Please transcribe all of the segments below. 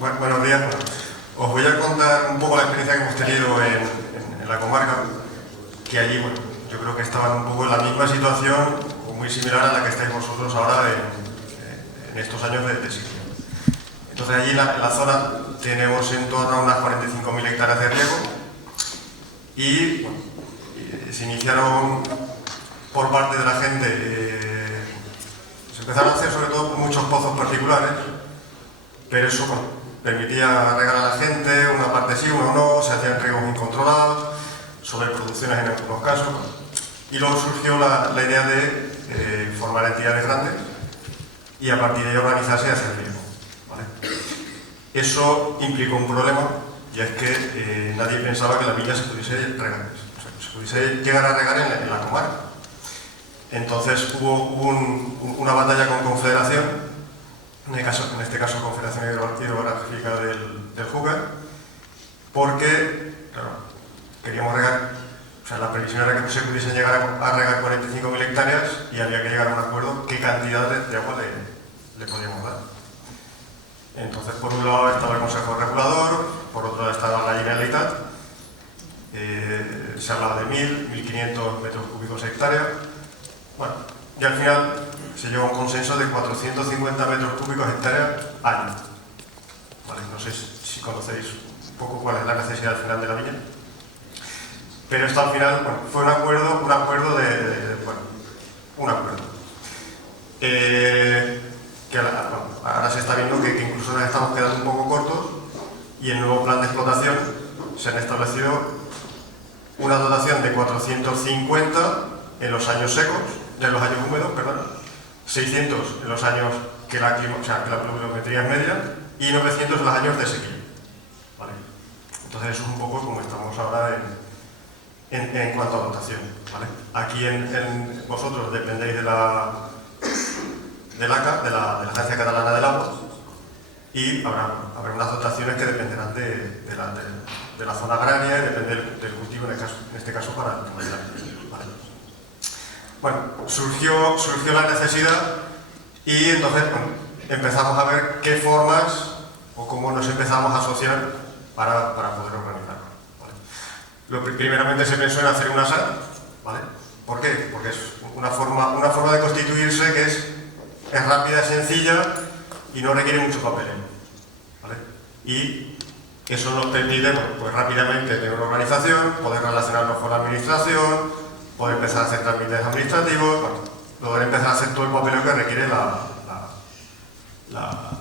Buenos días. Os voy a contar un poco la experiencia que hemos tenido en la comarca, que allí, bueno, yo creo que estaban un poco en la misma situación o muy similar a la que estáis vosotros ahora en estos años de sitio. Entonces allí en la zona tenemos en torno a unas 45.000 hectáreas de riego y bueno, se iniciaron por parte de la gente, se empezaron a hacer sobre todo muchos pozos particulares, pero eso bueno, permitía regar a la gente, una parte sí, una no, se hacían riegos incontrolados, sobreproducciones en algunos casos, y luego surgió la idea de formar entidades grandes y a partir de ahí organizarse y hacer riego, ¿vale? Eso implicó un problema, y es que nadie pensaba que la villa se pudiese regar, o sea, se pudiese llegar a regar en la comarca. Entonces hubo una batalla con Confederación, en este caso Confederación Hidrográfica del Júcar, porque claro, queríamos regar, o sea, la previsión era que se pudiesen llegar a regar 45.000 hectáreas y había que llegar a un acuerdo qué cantidad de agua le podíamos dar. Entonces, por un lado estaba el Consejo Regulador, por otro lado estaba la Generalitat, se hablaba de 1.000, 1.500 metros cúbicos hectárea. Bueno, y al final se llegó a un consenso de 450 metros cúbicos hectárea año. ¿Vale? No sé si conocéis un poco cuál es la necesidad al final de la villa. Pero esto al final bueno, fue un acuerdo que ahora se está viendo que incluso nos estamos quedando un poco cortos y en el nuevo plan de explotación se han establecido una dotación de 450 en los años secos, en los años húmedos, perdón, 600 en los años que la pluviometría es media y 900 en los años de sequía. ¿Vale? Entonces eso es un poco como estamos ahora en cuanto a dotación. ¿Vale? Aquí vosotros dependéis de la ACA, de la Agencia Catalana del Agua, y habrá unas dotaciones que dependerán de la zona agraria y depende del cultivo, en este caso para el tema de la viña. ¿Vale? Bueno, surgió la necesidad y entonces bueno, empezamos a ver qué formas o cómo nos empezamos a asociar para poder organizarlo. ¿Vale? Primeramente se pensó en hacer una SAT, ¿vale? ¿Por qué? Porque es una forma de constituirse que es rápida, sencilla y no requiere mucho papeleo, ¿vale? Y eso nos permite pues rápidamente tener una organización, poder relacionarnos con la administración, poder empezar a hacer trámites administrativos, bueno, poder empezar a hacer todo el papeleo que requiere la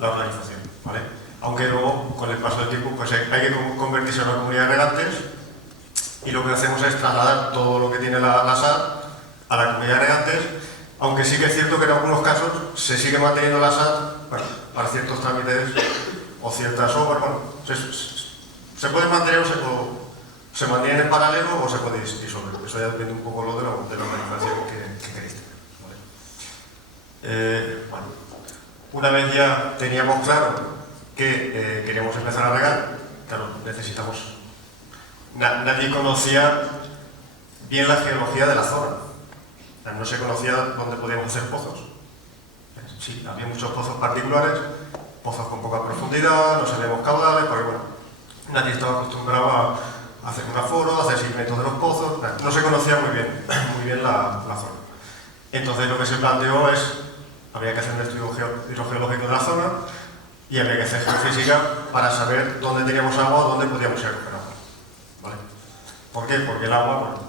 organización, ¿vale? Aunque luego, con el paso del tiempo, pues hay que convertirse en una comunidad de regantes y lo que hacemos es trasladar todo lo que tiene la SAT a la comunidad de regantes, aunque sí que es cierto que en algunos casos se sigue manteniendo la SAT para ciertos trámites o ciertas obras, bueno, se puede mantener o se mantiene en paralelo o se puede disolver. Eso ya depende un poco de la organización que queréis tener. ¿Vale? Bueno, una vez ya teníamos claro que queríamos empezar a regar, claro, necesitamos... Nadie conocía bien la geología de la zona. No se conocía dónde podíamos hacer pozos. Sí, había muchos pozos particulares, pozos con poca profundidad, no sabíamos caudales, porque bueno, nadie estaba acostumbrado a hacer un aforo, a hacer seguimientos de los pozos, no se conocía muy bien la zona. Entonces lo que se planteó había que hacer un estudio hidrogeológico de la zona y había que hacer geofísica para saber dónde teníamos agua o dónde podíamos ir a coger agua. ¿Vale? ¿Por qué? Porque el agua, bueno,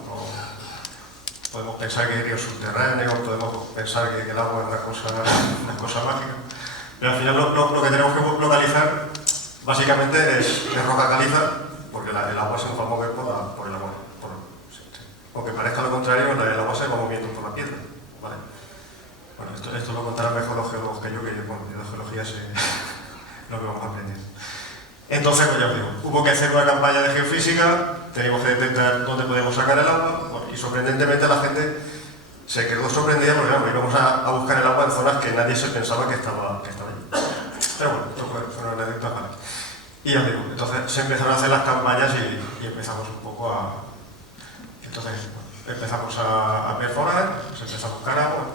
podemos pensar que hay ríos subterráneos, podemos pensar que el agua es una cosa mágica, pero al final lo que tenemos que localizar básicamente es roca caliza, porque el agua se nos va a mover por el agua. Aunque parezca lo contrario, el agua se va moviendo por la piedra. ¿Vale? Bueno, esto lo contarán mejor los geólogos que yo bueno, de geología sé lo que vamos aprendiendo. Entonces, pues ya os digo, hubo que hacer una campaña de geofísica, teníamos que detectar dónde podíamos sacar el agua, bueno, y sorprendentemente la gente se quedó sorprendida porque bueno, íbamos a buscar el agua en zonas que nadie se pensaba que estaba allí. Pero bueno, esto fue una anécdota, ¿vale? Y ya os digo, entonces se empezaron a hacer las campañas y empezamos un poco Entonces, bueno, empezamos a perforar, se empezó a buscar agua,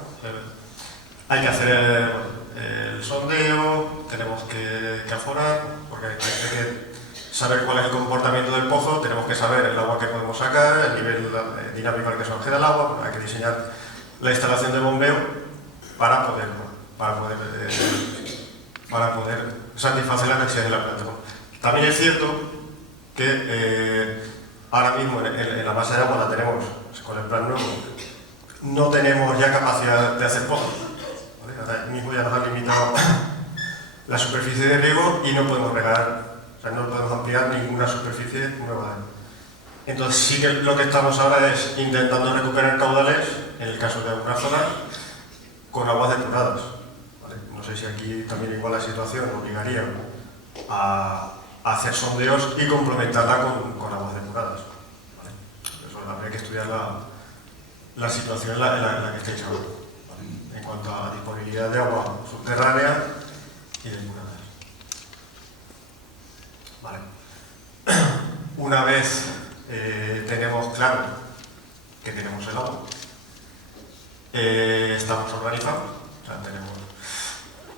hay que hacer el sondeo, tenemos que aforar, porque porque hay que saber cuál es el comportamiento del pozo, tenemos que saber el agua que podemos sacar, el nivel dinámico al que se accede al agua, hay que diseñar la instalación de bombeo para poder satisfacer las necesidades de la planta. También es cierto que ahora mismo en la masa de agua la tenemos, con el plan nuevo, no tenemos ya capacidad de hacer pozos. ¿Vale? Ahora mismo ya nos han limitado la superficie de riego y no podemos regar, o sea, no podemos ampliar ninguna superficie nueva. Entonces sí que lo que estamos ahora es intentando recuperar caudales, en el caso de algunas zonas, con aguas depuradas. ¿Vale? No sé si aquí también igual la situación obligaría a hacer sondeos y complementarla con aguas depuradas. ¿Vale? Eso habría que estudiar la situación en la que estáis ahora, ¿vale? En cuanto a disponibilidad de agua subterránea y depuradas. Vale. Una vez tenemos claro que tenemos el agua, estamos organizados, o sea,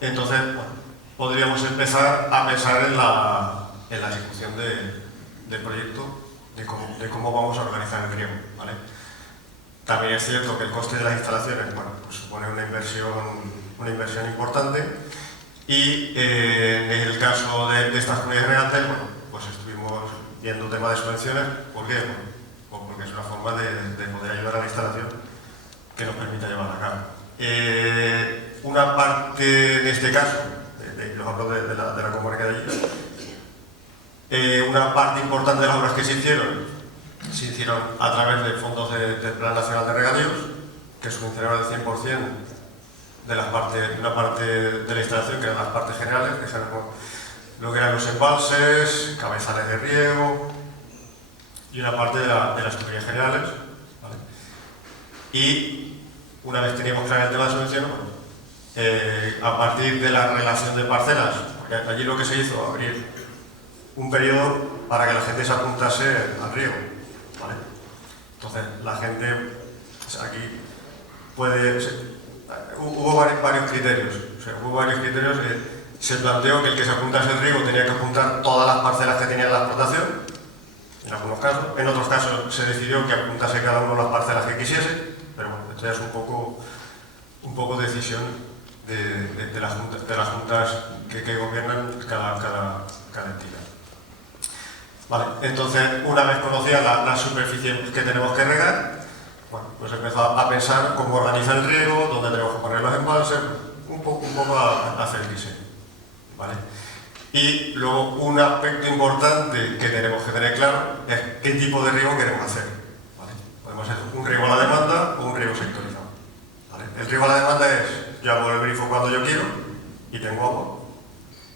entonces, bueno, podríamos empezar a pensar en la ejecución del proyecto, de cómo vamos a organizar el riego, ¿vale? También es cierto que el coste de las instalaciones, bueno, pues supone una inversión importante, y en el caso de estas comunidades regantes, bueno, pues estuvimos viendo temas de subvenciones. ¿Por qué? Bueno, porque es una forma de poder ayudar a la instalación que nos permita llevarla a cabo. Una parte de este caso, los hablo de la comarca de allí, una parte importante de las obras que se hicieron a través de fondos del Plan Nacional de Regadíos, que subvencionaron el 100% de una parte de la instalación, que eran las partes generales, que eran lo que eran los embalses, cabezales de riego y una parte de las tuberías generales, ¿vale? Y una vez teníamos claro el tema de subvención, a partir de la relación de parcelas, porque allí lo que se hizo, abrir un periodo para que la gente se apuntase al riego, ¿vale? Entonces la gente, aquí hubo varios criterios, se planteó que el que se apuntase al riego tenía que apuntar todas las parcelas que tenía la explotación, en algunos casos. En otros casos se decidió que apuntase cada uno las parcelas que quisiese, pero bueno, esto ya es un poco decisión de las juntas que gobiernan cada entidad. Vale, entonces, una vez conocida la superficie que tenemos que regar, bueno, pues empezó a pensar cómo organizar el riego, dónde tenemos que poner los embalses, un poco a hacer el diseño, ¿vale? Y luego un aspecto importante que tenemos que tener claro es qué tipo de riego queremos hacer, ¿vale? Podemos hacer un riego a la demanda o un riego sectorizado, ¿vale? El riego a la demanda es, yo hago el grifo cuando yo quiero y tengo agua,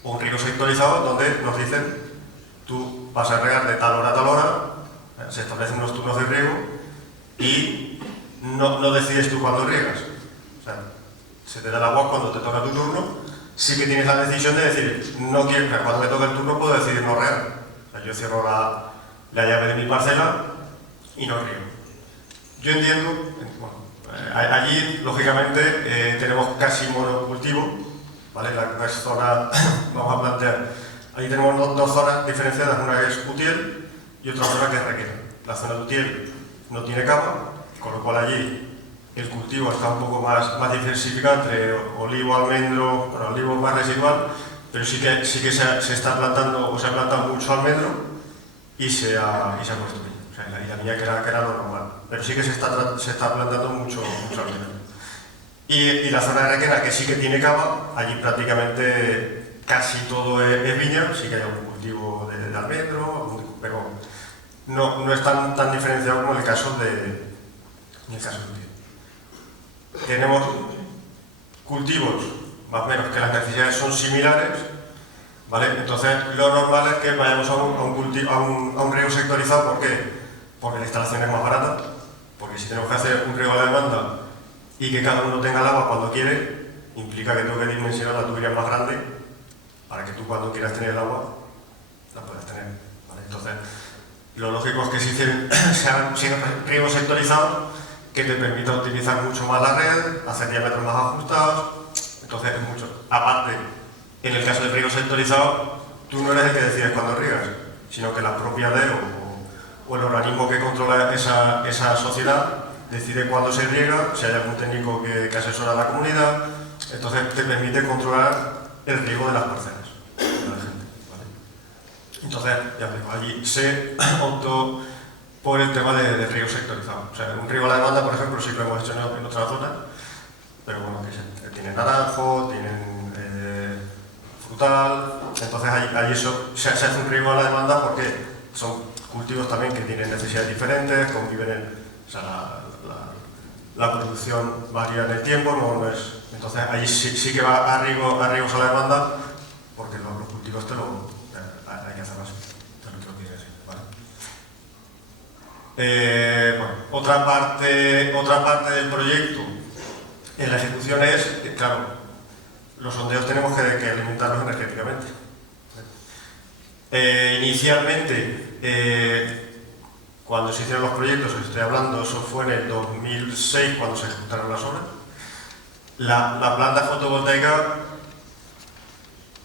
o un riego sectorizado donde nos dicen, tú vas a regar de tal hora a tal hora, se establecen unos turnos de riego y no decides tú cuándo riegas. O sea, se te da el agua cuando te toca tu turno, sí que tienes la decisión de decir, no quiero, cuando me toque el turno puedo decidir no regar. O sea, yo cierro la llave de mi parcela y no riego. Yo entiendo, bueno, allí lógicamente tenemos casi monocultivo, ¿vale? La zona, vamos a plantear, ahí tenemos dos zonas diferenciadas, una que es Utiel y otra zona que es Requena. La zona de Utiel no tiene cava, con lo cual allí el cultivo está un poco más diversificado entre olivo, almendro, bueno, olivo más residual, pero sí que se está plantando, o se ha plantado mucho almendro y se ha puesto viña. O sea, la viña que era lo normal, pero sí que se está plantando mucho almendro. Y la zona de Requena, que sí que tiene cava, allí prácticamente casi todo es viña, sí que hay algún cultivo de almendro, pero no es tan diferenciado como en el caso de Utiel. Tenemos cultivos más o menos que las necesidades son similares, ¿vale? Entonces lo normal es que vayamos a un riego sectorizado. ¿Por qué? Porque la instalación es más barata, porque si tenemos que hacer un riego a la demanda y que cada uno tenga el agua cuando quiere, implica que tengo que dimensionar la tubería más grande para que tú cuando quieras tener el agua la puedas tener, ¿vale? Entonces lo lógico es que sean riegos sectorizados que te permita utilizar mucho más la red, hacer diámetros más ajustados. Entonces es mucho. Aparte, en el caso del riego sectorizado, tú no eres el que decides cuándo riegas, sino que la propia DEO o el organismo que controla esa sociedad decide cuándo se riega, si hay algún técnico que asesora a la comunidad, entonces te permite controlar el riego de las parcelas de la gente, ¿vale? Entonces, ya os digo, allí se optó por el tema de riego sectorizado. O sea, un riego a la demanda, por ejemplo, sí que lo hemos hecho en otra zona, pero bueno, que tienen naranjo, tienen frutal, entonces allí se hace un riego a la demanda porque son cultivos también que tienen necesidades diferentes, conviven o sea, la producción varía en el tiempo, no es, entonces allí sí que va a riegos a la demanda porque los cultivos hay que hacerlo así, te lo quiero decir, ¿vale? Bueno, otra parte del proyecto en la ejecución es, claro, los sondeos tenemos que alimentarlos energéticamente. Inicialmente, cuando se hicieron los proyectos, os estoy hablando, eso fue en el 2006 cuando se ejecutaron las obras, la planta fotovoltaica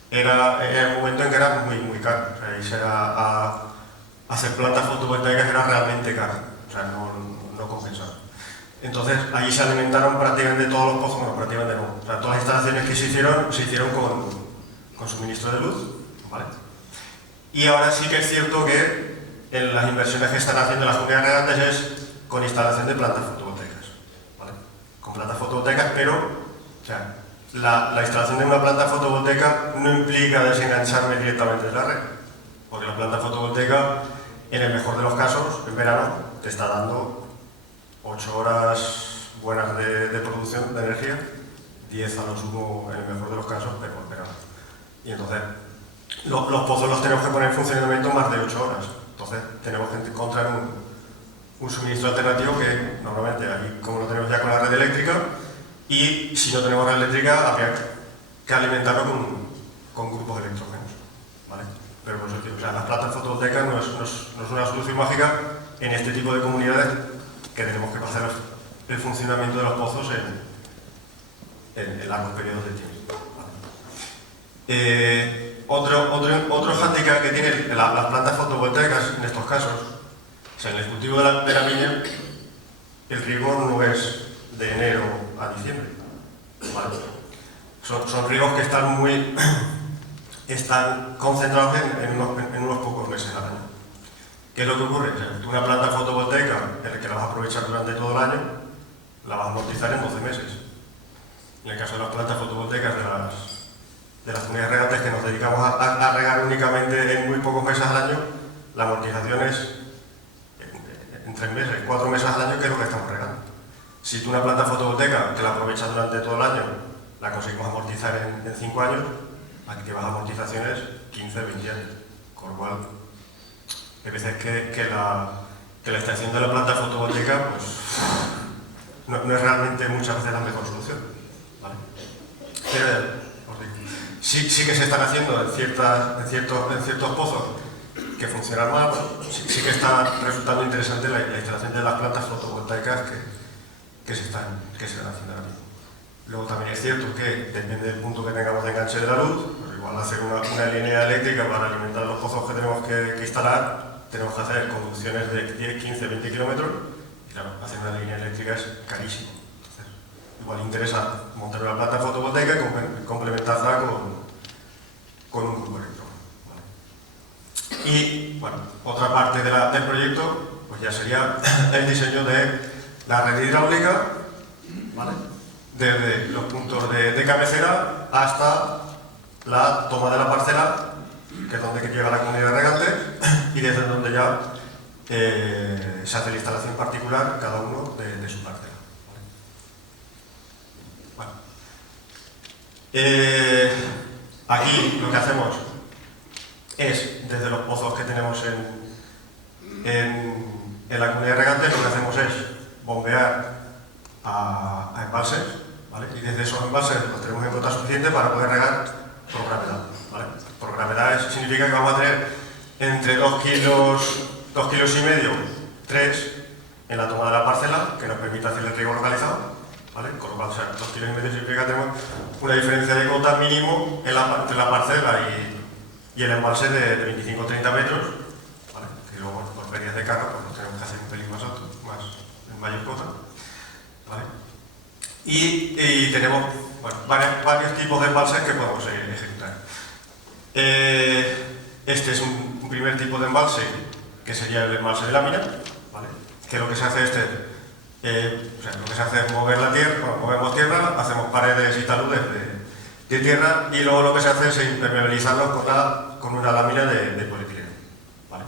era el momento en que era muy cara. O sea, hacer plantas fotovoltaicas era realmente caro, o sea, no compensaba. Entonces, allí se alimentaron prácticamente todos los pozos, bueno, prácticamente no. O sea, todas las instalaciones que se hicieron con suministro de luz, ¿vale? Y ahora sí que es cierto que en las inversiones que están haciendo las comunidades regantes es con instalación de plantas fotovoltaicas, ¿vale? Con plantas fotovoltaicas, pero, o sea, la instalación de una planta fotovoltaica no implica desengancharme directamente de la red, porque la planta fotovoltaica, en el mejor de los casos, en verano, te está dando 8 horas buenas de producción de energía, 10 a lo sumo en el mejor de los casos, pero en verano. Y entonces, los pozos los tenemos que poner en funcionamiento más de 8 horas. Entonces, tenemos que encontrar un suministro alternativo que normalmente ahí, como lo tenemos ya con la red eléctrica, y si no tenemos red eléctrica, habría que alimentarlo con grupos electrógenos, ¿vale? Pero por eso, o sea, las plantas fotovoltaicas no es una solución mágica en este tipo de comunidades que tenemos que pasar el funcionamiento de los pozos en largos periodos de tiempo, ¿vale? Otro hándicap que tienen las plantas fotovoltaicas en estos casos, o sea, en el cultivo de la viña, el riego no es de enero a diciembre, ¿vale? Son riegos que están concentrados en unos pocos meses al año. ¿Qué es lo que ocurre? O sea, una planta fotovoltaica en la que la vas a aprovechar durante todo el año, la vas a amortizar en 12 meses. En el caso de las plantas fotovoltaicas de las comunidades regantes que nos dedicamos a regar únicamente en muy pocos meses al año, la amortización es en 3 meses, 4 meses al año, que es lo que estamos regando. Si tú una planta fotovoltaica que la aprovechas durante todo el año, la conseguimos amortizar en 5 años, aquí vas a amortizaciones 15, 20 años. Con lo cual, hay veces que la extracción de la planta fotovoltaica pues, no es realmente muchas veces la mejor solución, ¿vale? Pero os digo, sí que se están haciendo en ciertos pozos que funcionan mal, sí que está resultando interesante la instalación de las plantas fotovoltaicas que se están haciendo ahora mismo. Luego también es cierto que depende del punto que tengamos de enganche de la luz, pues igual hacer una línea eléctrica para alimentar los pozos que tenemos que instalar, tenemos que hacer conducciones de 10, 15, 20 kilómetros y claro, hacer una línea eléctrica es carísimo. Entonces, igual interesa montar una planta fotovoltaica y complementarla con un grupo electrógeno, ¿vale? Y bueno, otra parte del proyecto pues ya sería el diseño de la red hidráulica, ¿vale? Desde los puntos de cabecera hasta la toma de la parcela, que es donde llega la comunidad regante, y desde donde ya se hace la instalación particular cada uno de su parcela. ¿Vale? Bueno. Aquí lo que hacemos es, desde los pozos que tenemos en la comunidad regante, lo que hacemos es bombear a embalses, ¿vale? Y desde esos embalses los tenemos en cota suficiente para poder regar por gravedad, ¿vale? Por gravedad significa que vamos a tener entre 2 kilos y medio, 3 en la toma de la parcela, que nos permite hacer el riego localizado, ¿vale? Con lo cual, o sea, 2 kilos y medio significa que tenemos una diferencia de cota mínimo entre la parcela y el embalse de 25-30 metros, ¿vale? Que luego, bueno, por pérdida de carga, pues nos tenemos que hacer un pelín más alto, más en mayor cota, ¿vale? Y tenemos, bueno, varios tipos de embalses que podemos ejecutar. Este es un primer tipo de embalse, que sería el embalse de lámina, ¿vale? Que lo que se hace lo que se hace es mover la tierra, bueno, movemos tierra, hacemos paredes y taludes de tierra, y luego lo que se hace es impermeabilizarlos con una lámina de polietileno, ¿vale?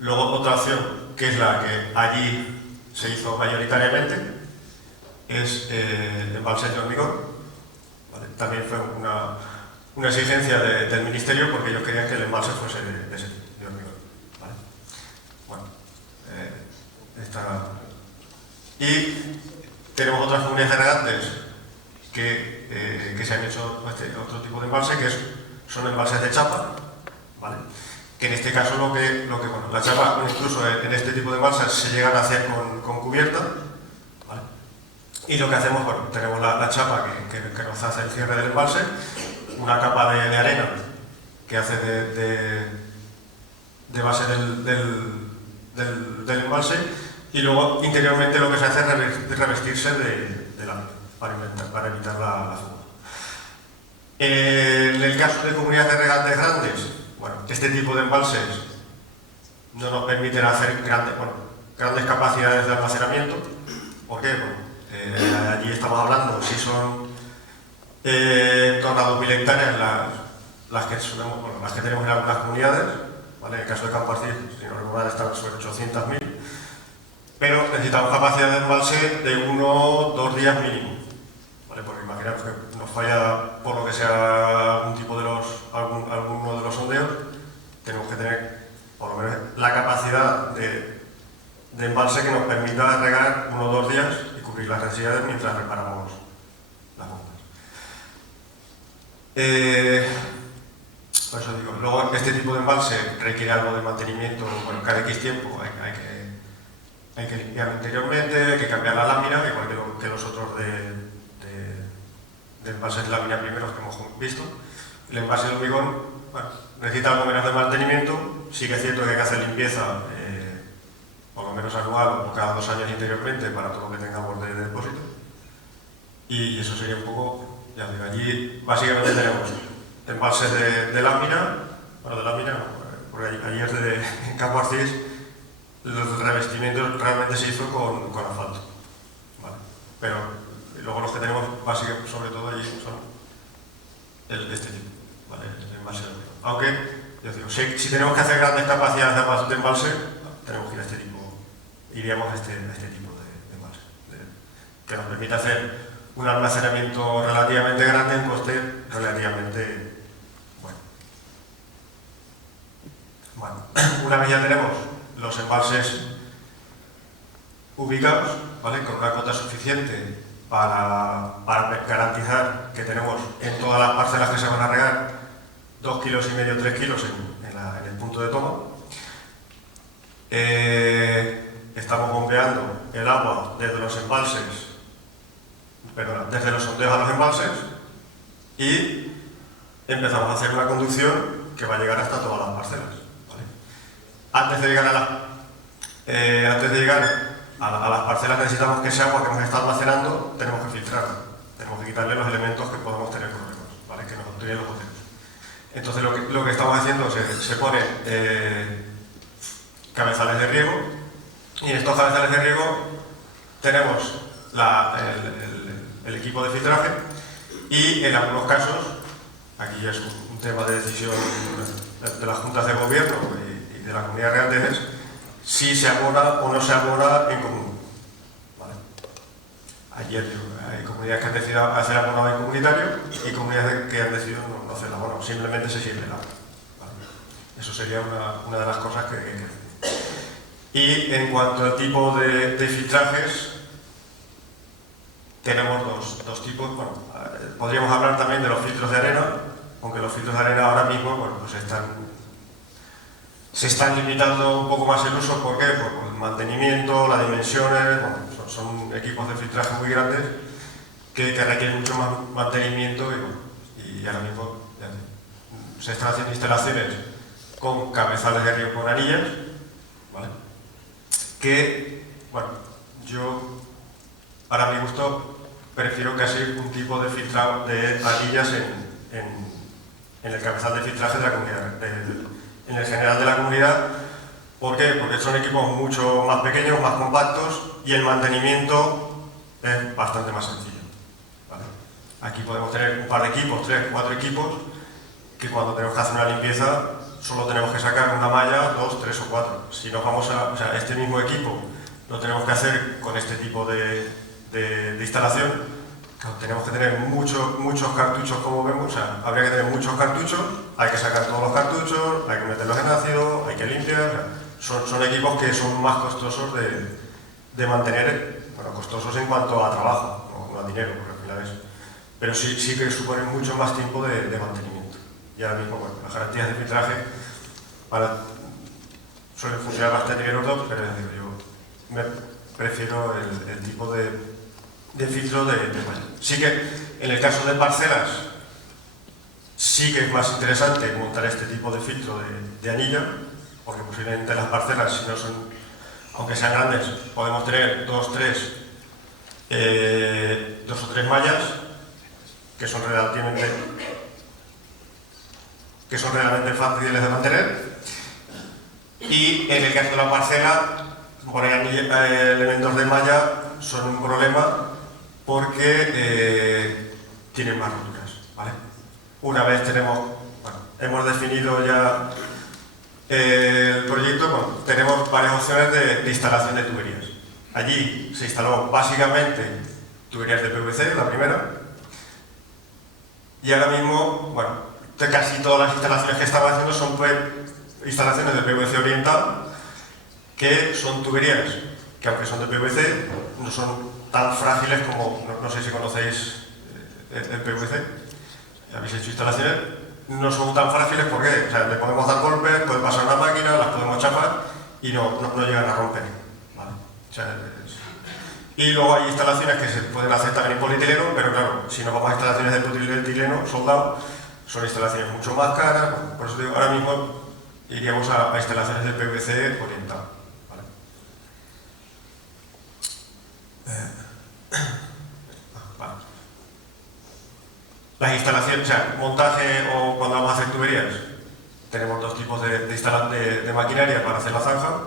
Luego otra opción, que es la que allí se hizo mayoritariamente, es embalses de hormigón, ¿vale? También fue una exigencia del Ministerio, porque ellos querían que el embalse fuese de hormigón, ¿vale? Bueno, y tenemos otras comunidades de regantes que se han hecho otro tipo de embalse, que son embalses de chapa, ¿vale? Que en este caso bueno, la chapa, incluso en este tipo de embalses, se llegan a hacer con cubierta, ¿vale? Y lo que hacemos, bueno, tenemos la chapa que nos hace el cierre del embalse, una capa de arena que hace de base del embalse, y luego interiormente lo que se hace es revestirse de lámina para evitar la fuga. En el caso de comunidades de regantes grandes, bueno, este tipo de embalses no nos permiten hacer grandes capacidades de almacenamiento. ¿Por qué? Bueno, allí estamos hablando, si son en torno a 2.000 hectáreas las que tenemos en algunas comunidades, ¿vale? En el caso de Campo Arcis, si no recuerdo mal, están sobre 800.000, pero necesitamos capacidad de embalse de 1 o 2 días mínimo, ¿vale? Porque imaginaos que nos falla, por lo que sea, alguno de los sondeos, tenemos que tener por lo menos la capacidad de embalse que nos permita regar 1 o 2 días y cubrir las necesidades mientras reparamos las bombas. Por eso digo, luego este tipo de embalse requiere algo de mantenimiento, bueno, cada X tiempo hay que limpiarlo interiormente, hay que cambiar la lámina, igual que los otros de embalses de lámina primeros que hemos visto. El envase de hormigón, bueno, necesita algo menos de mantenimiento. Sí que es cierto que hay que hacer limpieza por lo menos anual o cada 2 años interiormente para todo lo que tengamos de depósito. Y eso sería un poco, ya digo, allí básicamente tenemos embalses de lámina, bueno, de lámina no, porque allí es en Campo Arcis, el revestimiento realmente se hizo con asfalto, ¿vale? Pero luego los que tenemos básicamente, sobre todo allí, son este tipo, ¿vale? El embalse de hormigón. Aunque, yo digo, si tenemos que hacer grandes capacidades de embalse, tenemos que ir a este tipo, iríamos a este tipo de embalse, que nos permite hacer un almacenamiento relativamente grande en coste relativamente bueno. Una vez ya tenemos los embalses ubicados, ¿vale? Con una cota suficiente para garantizar que tenemos en todas las parcelas que se van a regar 2,5 kilos, 3 kilos en el punto de toma. Estamos bombeando el agua desde los embalses, desde los sondeos a los embalses, y empezamos a hacer una conducción que va a llegar hasta todas las parcelas, ¿vale? Antes de llegar a las parcelas necesitamos que ese agua que hemos estado almacenando tenemos que filtrarla, tenemos que quitarle los elementos que podemos tener problemas, ¿vale? Que nos obstruyen los goteros. Entonces lo que estamos haciendo es se pone cabezales de riego, y en estos cabezales de riego tenemos el equipo de filtraje, y en algunos casos, aquí ya es un tema de decisión de las juntas de gobierno y de la comunidad real, es si se abona o no se abona en común, ¿vale? Ayer hay comunidades que han decidido hacer abonado en comunitario y comunidades que han decidido no hacer abono, simplemente se sirve el agua, ¿vale? Eso sería una de las cosas que hay que hacer. Y en cuanto al tipo de filtrajes, tenemos dos tipos. Bueno, podríamos hablar también de los filtros de arena, aunque los filtros de arena ahora mismo, bueno, pues se están limitando un poco más el uso. ¿Por qué? Por el mantenimiento, las dimensiones, bueno, son equipos de filtraje muy grandes que requieren mucho más mantenimiento, y ahora mismo se están haciendo instalaciones con cabezales de río con anillas, ¿vale? Que, bueno, yo, para mi gusto, prefiero casi un tipo de filtrado de anillas en el cabezal de filtraje de la comunidad, en el general de la comunidad. ¿Por qué? Porque son equipos mucho más pequeños, más compactos y el mantenimiento es bastante más sencillo, ¿vale? Aquí podemos tener un par de equipos, 3, 4 equipos, que cuando tenemos que hacer una limpieza solo tenemos que sacar una malla, 2, 3 o 4. Si nos vamos a, o sea, este mismo equipo lo tenemos que hacer con este tipo de instalación, tenemos que tener muchos cartuchos, como vemos, o sea, habría que tener muchos cartuchos, hay que sacar todos los cartuchos, hay que meterlos en ácido, hay que limpiar, o sea, son equipos que son más costosos de mantener, bueno, costosos en cuanto a trabajo, no a dinero, porque al final es, pero sí que suponen mucho más tiempo de mantenimiento. Y ahora mismo, bueno, las garantías de filtraje suelen funcionar bastante bien los dos, pero yo me prefiero el tipo de filtro de malla. Sí que en el caso de parcelas sí que es más interesante montar este tipo de filtro de anilla, porque posiblemente las parcelas, si no son, aunque sean grandes, podemos tener 2 o 3 mallas que son realmente fáciles de mantener, y en el caso de la parcela poner elementos de malla son un problema porque tienen más roturas, ¿vale? Una vez hemos definido ya el proyecto, bueno, tenemos varias opciones de instalación de tuberías. Allí se instaló básicamente tuberías de PVC, la primera, y ahora mismo, bueno, casi todas las instalaciones que estamos haciendo son instalaciones de PVC oriental, que son tuberías que, aunque son de PVC, no son tan frágiles como, no sé si conocéis el PVC, habéis hecho instalaciones, no son tan frágiles porque, o sea, le podemos dar golpes, puede pasar una máquina, las podemos chafar y no llegan a romper, ¿vale? O sea, y luego hay instalaciones que se pueden hacer también en polietileno, pero claro, si nos vamos a instalaciones de polietileno soldado, son instalaciones mucho más caras, por eso digo, ahora mismo iríamos a instalaciones de PVC orientado, ¿vale? Vale. Las instalaciones, o sea, montaje o cuando vamos a hacer tuberías, tenemos dos tipos de maquinaria para hacer la zanja,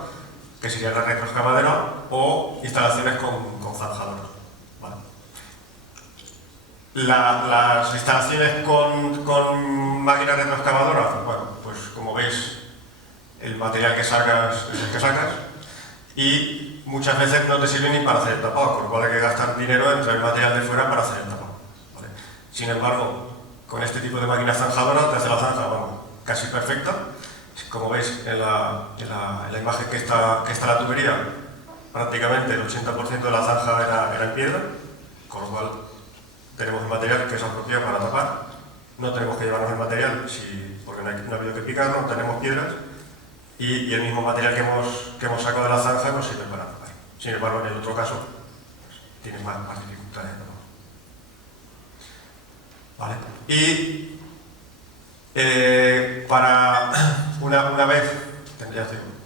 que sería la retroexcavadora o instalaciones con zanjador, ¿vale? Las instalaciones con máquina retroexcavadora, bueno, pues como veis, el material que sacas es el que sacas y muchas veces no te sirve ni para hacer el tapado, con lo cual hay que gastar dinero en traer material de fuera para hacer el tapado, ¿vale? Sin embargo, con este tipo de máquinas zanjadoras te hace la zanja, vamos, casi perfecta. Como veis en la imagen que está la tubería, prácticamente el 80% de la zanja era en piedra, con lo cual tenemos el material que es apropiado para tapar. No tenemos que llevarnos el material porque no ha habido que picar, no tenemos piedras, y el mismo material que hemos sacado de la zanja nos sirve para tapar. Sin embargo, en el otro caso, pues, tienes más dificultades, ¿no? ¿Vale? Y para una vez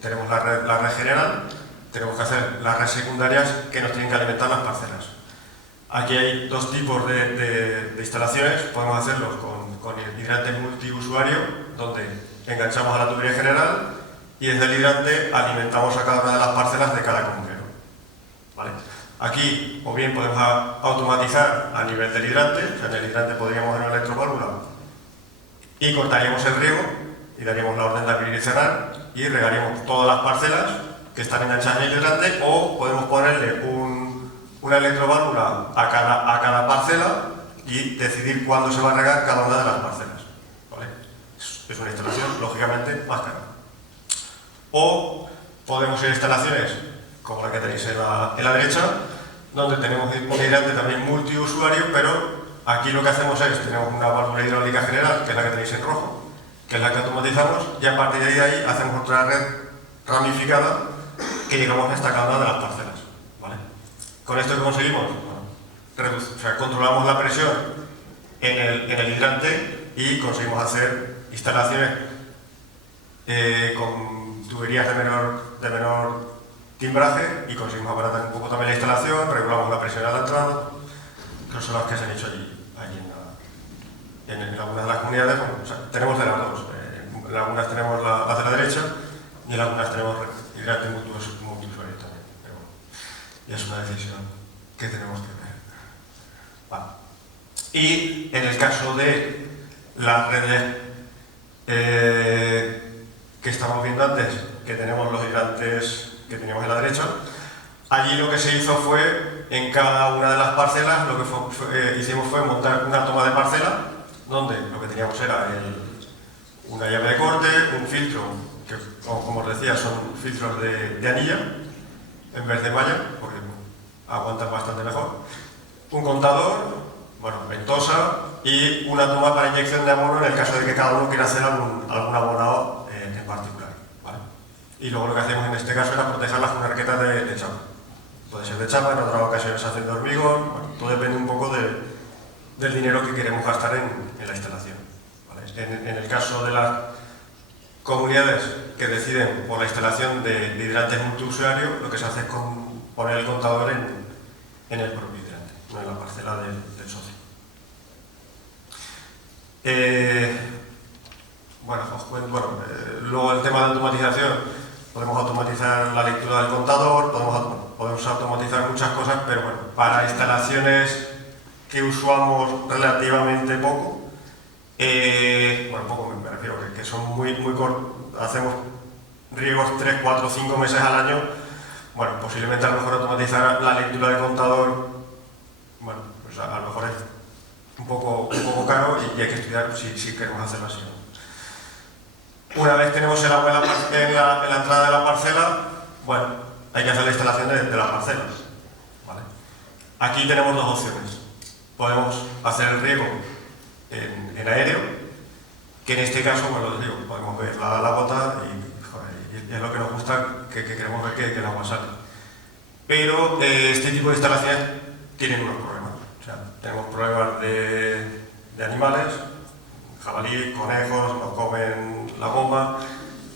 tenemos la red general, tenemos que hacer las redes secundarias que nos tienen que alimentar las parcelas. Aquí hay dos tipos de instalaciones. Podemos hacerlos con hidrante multiusuario, donde enganchamos a la tubería general y desde el hidrante alimentamos a cada una de las parcelas de cada comunero, ¿vale? Aquí, o bien podemos automatizar a nivel del hidrante, o sea, en el hidrante podríamos en una electroválvula y cortaríamos el riego y daríamos la orden de abrir y cerrar y regaríamos todas las parcelas que están enganchadas en el hidrante, o podemos ponerle una electroválvula a cada parcela y decidir cuándo se va a regar cada una de las parcelas, ¿vale? Es una instalación, lógicamente, más cara. O podemos ir a instalaciones como la que tenéis en la derecha, donde tenemos un hidrante también multiusuario, pero aquí lo que hacemos es, tenemos una válvula hidráulica general, que es la que tenéis en rojo, que es la que automatizamos, y a partir de ahí hacemos otra red ramificada que llegamos hasta cada una de las parcelas, ¿vale? Con esto que conseguimos, controlamos la presión en el hidrante y conseguimos hacer instalaciones con tuberías de menor timbraje y conseguimos abaratar un poco también la instalación, regulamos la presión a la entrada, que son las que se han hecho allí en algunas de las comunidades. Bueno, o sea, tenemos de las dos, en algunas tenemos las de la derecha y en algunas tenemos hidrantes multiusuarios también, pero bueno, ya es una decisión que tenemos que ver. Vale. Y en el caso de las redes que estábamos viendo antes, que tenemos los hidrantes que teníamos en la derecha, allí lo que se hizo fue, en cada una de las parcelas, lo que hicimos fue montar una toma de parcela, donde lo que teníamos era una llave de corte, un filtro, que como os decía son filtros de anilla, en vez de malla, porque aguantan bastante mejor, un contador, bueno, ventosa, y una toma para inyección de abono en el caso de que cada uno quiera hacer algún abonado en particular, ¿vale? Y luego lo que hacemos en este caso era protegerlas con una arqueta de chapa. Puede ser de chapa, en otras ocasiones hacen de hormigón, bueno, todo depende un poco del dinero que queremos gastar en la instalación, ¿vale? En el caso de las comunidades que deciden por la instalación de hidrantes multiusuario, lo que se hace es poner el contador en el propio hidrante, no en la parcela del socio. Luego el tema de automatización, podemos automatizar la lectura del contador, podemos automatizar muchas cosas, pero bueno, para instalaciones que usamos relativamente poco, poco me refiero que son muy cortos, hacemos riegos 3, 4, 5 meses al año, bueno, posiblemente a lo mejor automatizar la lectura del contador, bueno, pues a lo mejor es un poco caro y hay que estudiar si queremos hacerlo así. Una vez tenemos el agua en la entrada de la parcela, bueno, hay que hacer la instalación de las parcelas, ¿vale? Aquí tenemos dos opciones. Podemos hacer el riego en aéreo, que en este caso, bueno, os digo, podemos ver la gota y es lo que nos gusta, que queremos ver que el agua sale. Pero este tipo de instalaciones tienen unos problemas. O sea, tenemos problemas de animales, jabalí, conejos, nos comen la goma,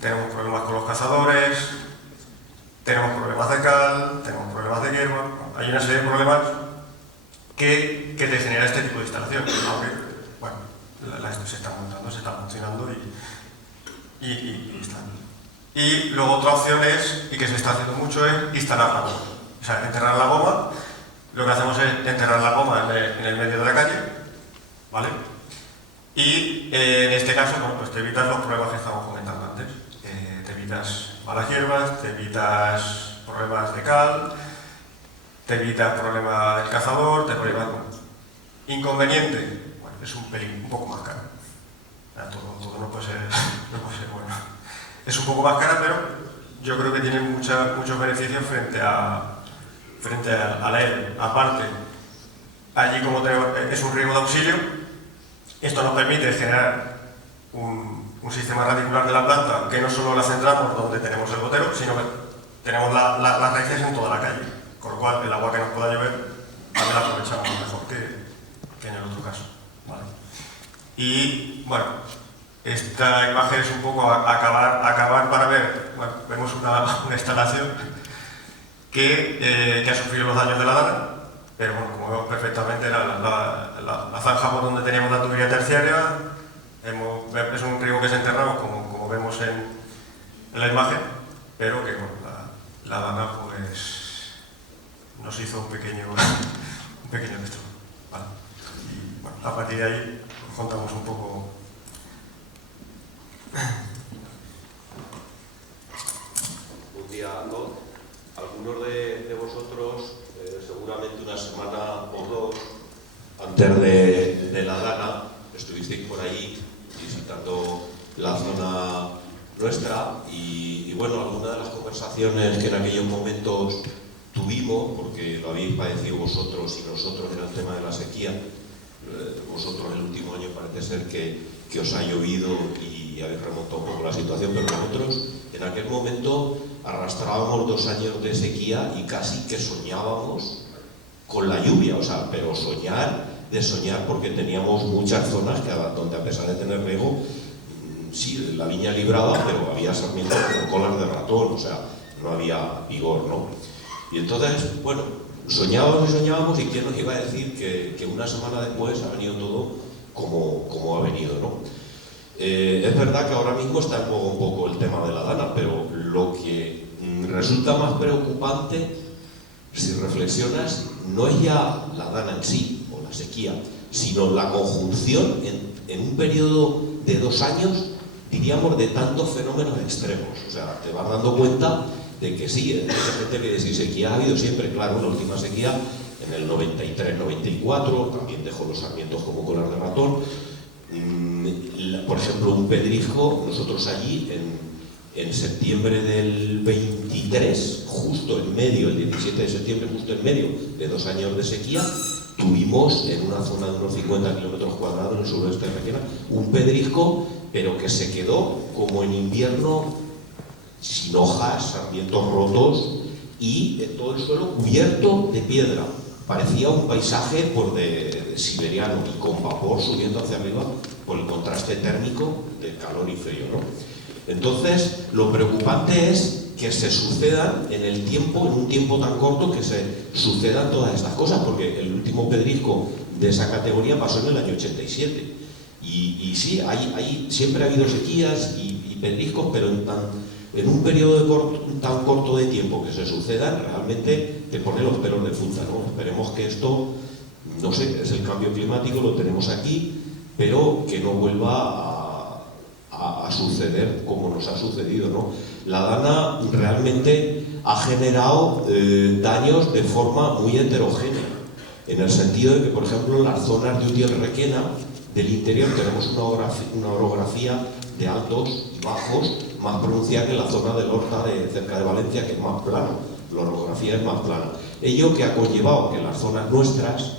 tenemos problemas con los cazadores, tenemos problemas de cal, tenemos problemas de hierba, hay una serie de problemas que te genera este tipo de instalación, aunque, bueno, esto se está montando, se está funcionando y está. Y luego otra opción es, y que se está haciendo mucho, es instalar la goma. O sea, enterrar la goma, lo que hacemos es enterrar la goma en el medio de la calle, ¿vale? Y en este caso, bueno, pues te evitas los problemas que estábamos comentando antes. Te evitas malas hierbas, te evitas problemas de cal, te evitas problemas del cazador, inconveniente, bueno, es un poco más caro. Todo no puede ser bueno. Es un poco más cara, pero yo creo que tiene muchos beneficios frente al aire. Aparte, allí como es un riego de auxilio, esto nos permite generar un sistema radicular de la planta que no solo la centramos donde tenemos el gotero, sino que tenemos las raíces en toda la calle, con lo cual el agua que nos pueda llover también la aprovechamos mejor que en el otro caso, ¿vale? Y bueno, esta imagen es un poco acabar para ver, bueno, vemos una instalación que ha sufrido los daños de la dana, pero bueno, como vemos perfectamente era la zanja por donde teníamos la tubería terciaria, es un riego que se enterramos como vemos en la imagen, pero que bueno, la dana pues nos hizo un pequeño destrozo, ¿vale? Y bueno, a partir de ahí os contamos un poco. Buen día a todos. Algunos de vosotros seguramente una semana o dos antes de la dana estuvisteis por ahí visitando la zona nuestra y bueno, algunas de las conversaciones que en aquellos momentos tuvimos, porque lo habéis padecido vosotros y nosotros en el tema de la sequía, vosotros el último año parece ser que os ha llovido y habéis remontado un poco la situación, pero nosotros en aquel momento arrastrábamos 2 años de sequía y casi que soñábamos con la lluvia, o sea, pero soñar porque teníamos muchas zonas donde a pesar de tener riego sí, la viña libraba, pero había sarmientos con colas de ratón, o sea, no había vigor, ¿no? Y entonces, bueno, soñábamos y quién nos iba a decir que una semana después ha venido todo como ha venido, ¿no? Es verdad que ahora mismo está en juego un poco el tema de la dana, pero lo que resulta más preocupante, si reflexionas, no es ya la dana en sí, o la sequía, sino la conjunción en un periodo de 2 años, diríamos, de tantos fenómenos extremos. O sea, te vas dando cuenta de que sí, hay gente que dice, sequía ha habido siempre, claro, la última sequía en el 93-94, también dejó los sarmientos como colas de ratón. Por ejemplo, un pedrisco, nosotros allí en septiembre del 23, justo en medio, el 17 de septiembre, justo en medio de 2 años de sequía, tuvimos en una zona de unos 50 kilómetros cuadrados en el suroeste de Requena un pedrisco, pero que se quedó como en invierno, sin hojas, sarmientos rotos y todo el suelo cubierto de piedra. Parecía un paisaje de siberiano y con vapor subiendo hacia arriba por el contraste térmico de calor y frío, ¿no? Entonces, lo preocupante es que se sucedan en el tiempo, en un tiempo tan corto, que se sucedan todas estas cosas, porque el último pedrisco de esa categoría pasó en el año 87. Y sí, siempre ha habido sequías y pedriscos, pero en un periodo tan corto de tiempo que se sucedan, realmente te pone los pelos de punta, ¿no? Esperemos que esto, no sé, es el cambio climático, lo tenemos aquí, pero que no vuelva a suceder como nos ha sucedido, ¿no? La dana realmente ha generado daños de forma muy heterogénea, en el sentido de que, por ejemplo, en las zonas de Utiel-Requena del interior tenemos una orografía de altos y bajos más pronunciada que en la zona del Horta cerca de Valencia, que es más plano. La orografía es más plana. Ello que ha conllevado que en las zonas nuestras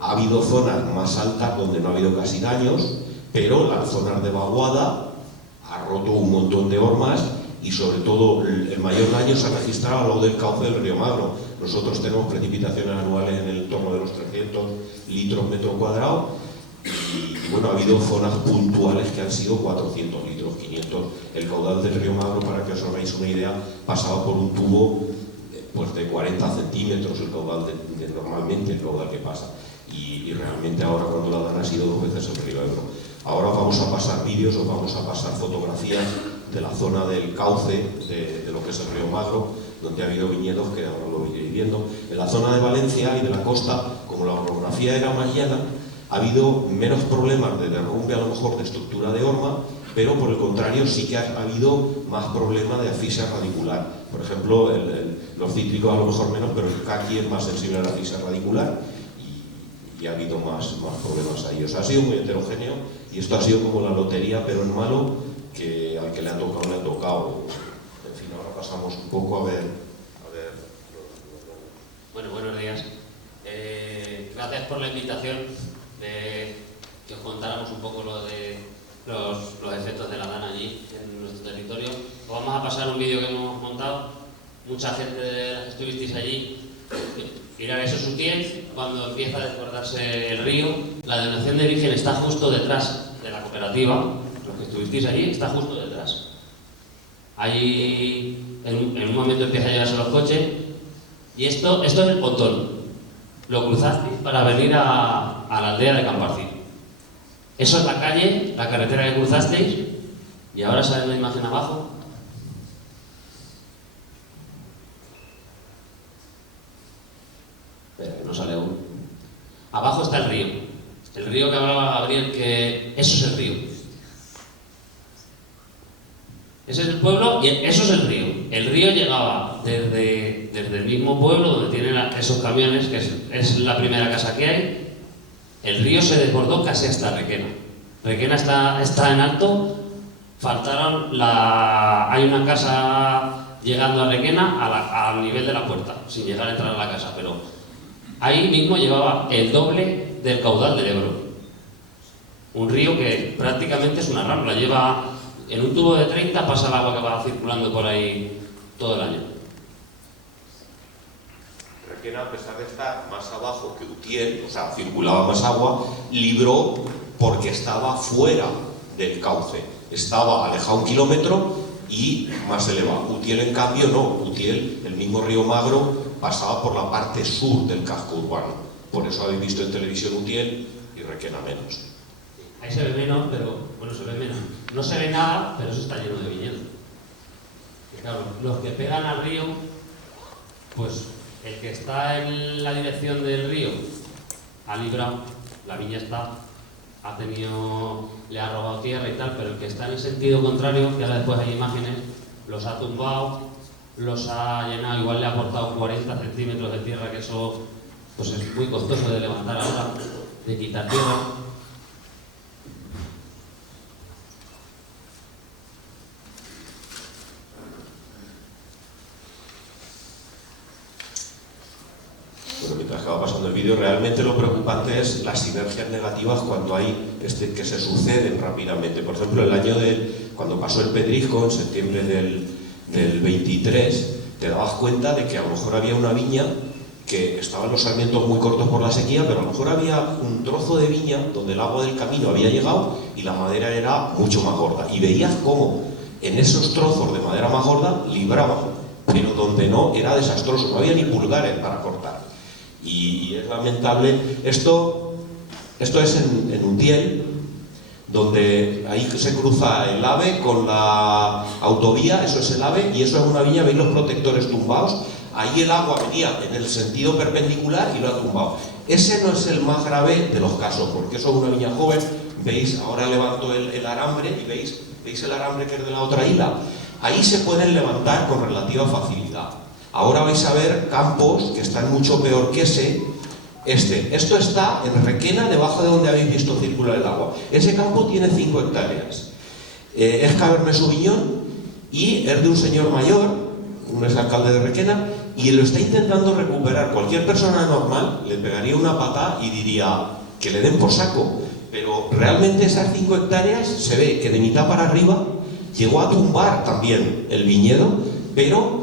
ha habido zonas más altas donde no ha habido casi daños, pero las zonas de vaguada ha roto un montón de hormas y sobre todo el mayor daño se ha registrado al lado del cauce del río Magro. Nosotros tenemos precipitaciones anuales en el torno de los 300 litros metro cuadrado y bueno, ha habido zonas puntuales que han sido 400 litros, 500. El caudal del río Magro, para que os hagáis una idea, pasaba por un tubo pues de 40 centímetros el caudal normalmente el caudal que pasa. Y realmente ahora, cuando la dana ha sido 2 veces el río Ebro. Ahora vamos a pasar vídeos, os vamos a pasar fotografías de la zona del cauce de lo que es el río Magro, donde ha habido viñedos que ahora lo iréis viendo. En la zona de Valencia y de la costa, como la orografía era más llana, ha habido menos problemas de derrumbe, a lo mejor de estructura de horma, pero por el contrario sí que ha habido más problemas de asfixia radicular. Por ejemplo, los cítricos a lo mejor menos, pero el caqui es más sensible a la asfixia radicular y ha habido más problemas ahí. O sea, ha sido muy heterogéneo y esto ha sido como la lotería, pero en malo, que al que le ha tocado, le ha tocado. En fin, ahora pasamos un poco a ver. Bueno, buenos días. Gracias por la invitación de que os contáramos un poco lo de los efectos de la dana allí en nuestro territorio. Os vamos a pasar un vídeo que hemos montado. Mucha gente de las que estuvisteis allí. Mirar, eso es Utiel, cuando empieza a desbordarse el río. La denominación de origen está justo detrás de la cooperativa. Los que estuvisteis allí, está justo detrás. Ahí en un momento empieza a llevarse los coches. Y esto es el Pontón. Lo cruzasteis para venir a la aldea de Camparcín. Eso es la calle, la carretera que cruzasteis. Y ahora sale la imagen abajo. Espera, que no sale aún. Abajo está el río. El río que hablaba Gabriel, que eso es el río. Ese es el pueblo y eso es el río. El río llegaba desde el mismo pueblo donde tienen esos camiones, que es la primera casa que hay. El río se desbordó casi hasta Requena. Requena está en alto. Hay una casa llegando a Requena al nivel de la puerta, sin llegar a entrar a la casa, pero ahí mismo llevaba el doble del caudal del Ebro. Un río que prácticamente es una rambla. Lleva en un tubo de 30, pasa el agua que va circulando por ahí todo el año. Requena, a pesar de estar más abajo que Utiel, o sea, circulaba más agua, libró porque estaba fuera del cauce. Estaba alejado 1 kilómetro y más elevado. Utiel, en cambio, no. Utiel, el mismo río Magro, pasaba por la parte sur del casco urbano. Por eso habéis visto en televisión Utiel y Requena menos. Ahí se ve menos, pero bueno, se ve menos. No se ve nada, pero eso está lleno de viñedos. Y claro, los que pegan al río, pues el que está en la dirección del río ha librado, la viña está, le ha robado tierra y tal, pero el que está en el sentido contrario, que ahora después hay imágenes, los ha tumbado, los ha llenado, igual le ha aportado 40 centímetros de tierra, que eso pues es muy costoso de levantar ahora, de quitar tierra. Bueno, mientras que va pasando el vídeo, realmente lo preocupante es las sinergias negativas cuando hay que se suceden rápidamente. Por ejemplo, cuando pasó el Pedrisco, en septiembre del 23, te dabas cuenta de que a lo mejor había una viña que estaban los sarmientos muy cortos por la sequía, pero a lo mejor había un trozo de viña donde el agua del camino había llegado y la madera era mucho más gorda. Y veías cómo en esos trozos de madera más gorda libraban, pero donde no era desastroso, no había ni pulgares para cortar. Y es lamentable. Esto es en Utiel, donde ahí se cruza el AVE con la autovía, eso es el AVE, y eso es una viña, veis los protectores tumbados, ahí el agua venía en el sentido perpendicular y lo ha tumbado. Ese no es el más grave de los casos, porque eso es una viña joven, veis, ahora levanto el arambre y veis el arambre que es de la otra isla, ahí se pueden levantar con relativa facilidad. Ahora vais a ver campos que están mucho peor que esto está en Requena, debajo de donde habéis visto circular el agua. Ese campo tiene 5 hectáreas. Es Cabernet Sauvignon y es de un señor mayor, un exalcalde de Requena, y lo está intentando recuperar. Cualquier persona normal le pegaría una patada y diría que le den por saco. Pero realmente esas 5 hectáreas se ve que de mitad para arriba llegó a tumbar también el viñedo, pero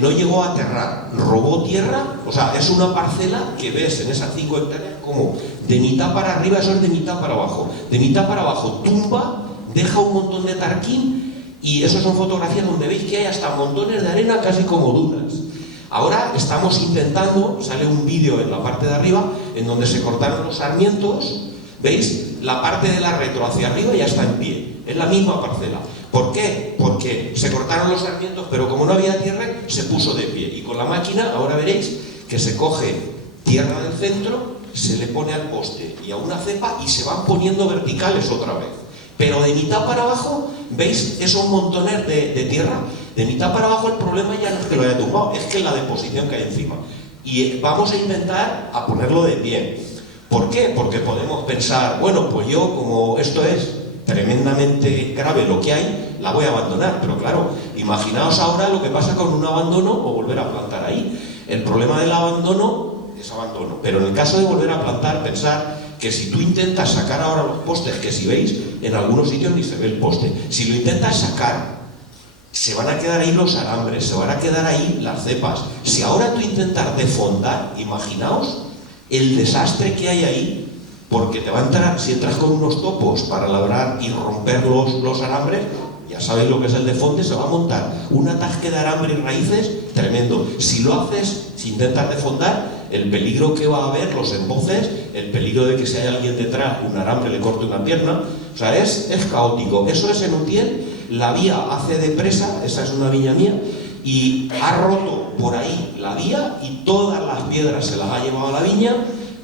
no llegó a aterrar, robó tierra. O sea, es una parcela que ves en esas 5 hectáreas como de mitad para arriba, eso es de mitad para abajo. De mitad para abajo tumba, deja un montón de tarquín y eso son fotografías donde veis que hay hasta montones de arena casi como dunas. Ahora estamos intentando, sale un vídeo en la parte de arriba en donde se cortaron los sarmientos, ¿veis? La parte de la retro hacia arriba ya está en pie, es la misma parcela. ¿Por qué? Porque se cortaron los sarmientos, pero como no había tierra, se puso de pie. Y con la máquina, ahora veréis que se coge tierra del centro, se le pone al poste y a una cepa y se van poniendo verticales otra vez. Pero de mitad para abajo, ¿veis esos montones de tierra? De mitad para abajo el problema ya no es que lo haya tumbado, es que la deposición que hay encima. Y vamos a intentar a ponerlo de pie. ¿Por qué? Porque podemos pensar, bueno, pues yo, como esto es tremendamente grave lo que hay, la voy a abandonar. Pero claro, imaginaos ahora lo que pasa con un abandono o volver a plantar ahí. El problema del abandono es abandono, pero en el caso de volver a plantar, pensar que si tú intentas sacar ahora los postes, que si veis, en algunos sitios ni se ve el poste, si lo intentas sacar, se van a quedar ahí los alambres, se van a quedar ahí las cepas. Si ahora tú intentas defondar, imaginaos el desastre que hay ahí, porque te va a entrar, si entras con unos topos para labrar y romper los alambres, ya sabéis lo que es el defonde, se va a montar un atasque de alambre y raíces tremendo. Si lo haces, si intentas defondar, el peligro que va a haber, los emboces, el peligro de que si hay alguien detrás, un alambre le corte una pierna, o sea, es caótico. Eso es en Utiel, la vía hace de presa, esa es una viña mía, y ha roto por ahí la vía y todas las piedras se las ha llevado a la viña.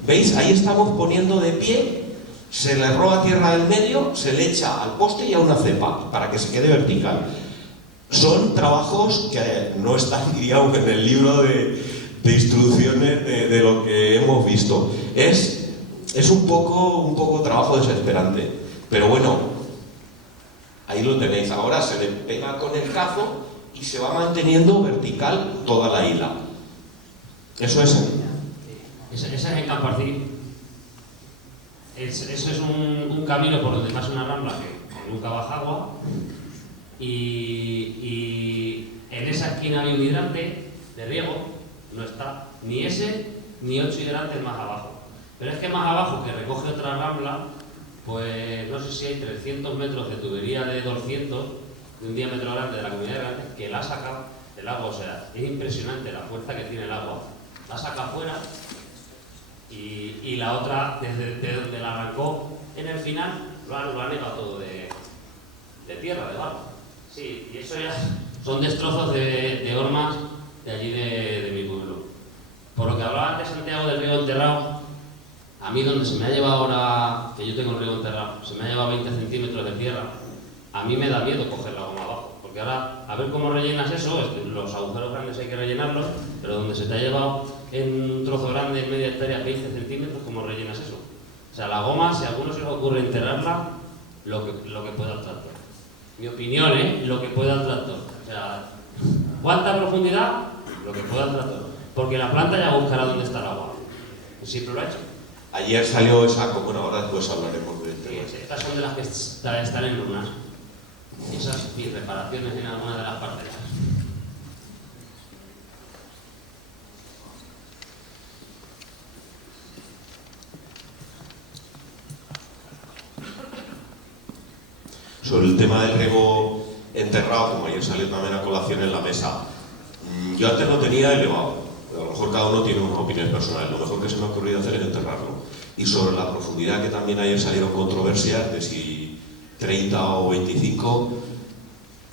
¿Veis? Ahí estamos poniendo de pie, se le roba tierra del medio, se le echa al poste y a una cepa para que se quede vertical. Son trabajos que no están, digamos, en el libro de instrucciones de lo que hemos visto. Es un poco trabajo desesperante, pero bueno, ahí lo tenéis. Ahora se le pega con el cazo y se va manteniendo vertical toda la isla. Eso es en Camparcí. Eso es un camino por donde pasa una rambla que nunca baja agua y en esa esquina hay un hidrante de riego, no está ni ese ni 8 hidrantes más abajo. Pero es que más abajo, que recoge otra rambla, pues no sé si hay 300 metros de tubería de 200, de un diámetro grande de la comunidad grande, que la ha sacado del agua. O sea, es impresionante la fuerza que tiene el agua. La saca afuera y la otra, desde donde la arrancó, en el final lo ha negado todo de tierra, de barro. Sí, y eso ya son destrozos de hormas de allí de mi pueblo. Por lo que hablaba antes Santiago del río enterrado, a mí donde se me ha llevado ahora, que yo tengo el río enterrado, se me ha llevado 20 centímetros de tierra, a mí me da miedo coger la goma abajo, porque ahora, a ver cómo rellenas eso, los agujeros grandes hay que rellenarlos, pero donde se te ha llevado en un trozo grande, en media hectárea, 20 centímetros, ¿cómo rellenas eso? O sea, la goma, si a alguno se le ocurre enterrarla, lo que pueda el tractor. Mi opinión, lo que pueda el tractor. O sea, ¿cuánta profundidad? Lo que pueda el tractor. Porque la planta ya buscará dónde está el agua. Siempre lo ha hecho. Ayer salió esa, bueno, ahora después hablaremos de este. Sí, estas son de las que están en lunas. Esas y reparaciones en alguna de las parcelas. Sobre el tema del riego enterrado, como ayer salió también a colación en la mesa, yo antes lo tenía elevado. A lo mejor cada uno tiene una opinión personal. Lo mejor que se me ha ocurrido hacer es enterrarlo. Y sobre la profundidad, que también ayer salieron controversias de si 30 o 25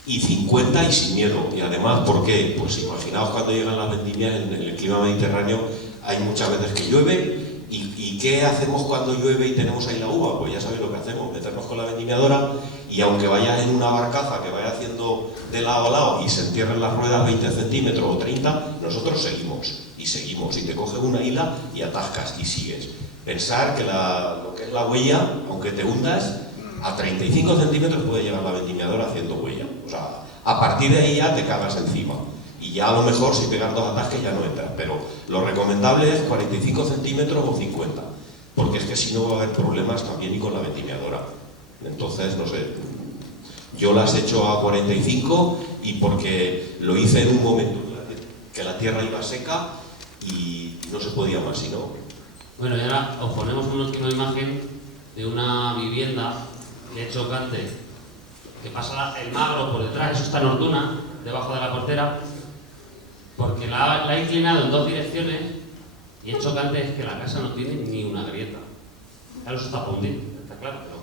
y 50 y sin miedo. Y además, ¿por qué? Pues imaginaos cuando llegan las vendimias en el clima mediterráneo, hay muchas veces que llueve. ¿Y qué hacemos cuando llueve y tenemos ahí la uva? Pues ya sabéis lo que hacemos, meternos con la vendimiadora, y aunque vayas en una barcaza que vaya haciendo de lado a lado y se entierren las ruedas 20 centímetros o 30, nosotros seguimos, y te coges una hila y atascas y sigues. Pensar que lo que es la huella, aunque te hundas, a 35 centímetros puede llegar la vendimiadora haciendo huella. O sea, a partir de ahí ya te cagas encima. Y ya a lo mejor si pegas dos atasques ya no entras, pero lo recomendable es 45 centímetros o 50, porque es que si no va a haber problemas también y con la vendimiadora. Entonces, no sé, yo las he hecho a 45 y porque lo hice en un momento que la tierra iba seca y no se podía más, si no. Bueno, y ahora os ponemos una última imagen de una vivienda de chocante, que pasa el magro por detrás, eso está en Orduna, debajo de la portera, porque la ha inclinado en dos direcciones, y es chocante, es que la casa no tiene ni una grieta. Claro, eso está hundido, está claro, pero...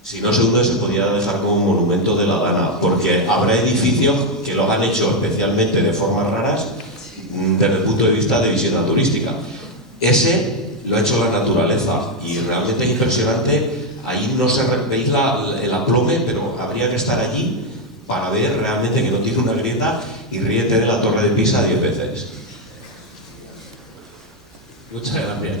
Si no se hunde, se podría dejar como un monumento de la Dana, porque habrá edificios que los han hecho especialmente de formas raras desde el punto de vista de visita turística. Ese lo ha hecho la naturaleza y realmente es impresionante. Ahí no veis el aplome, pero habría que estar allí para ver realmente que no tiene una grieta, y ríete de la Torre de Pisa 10 veces. Muchas gracias.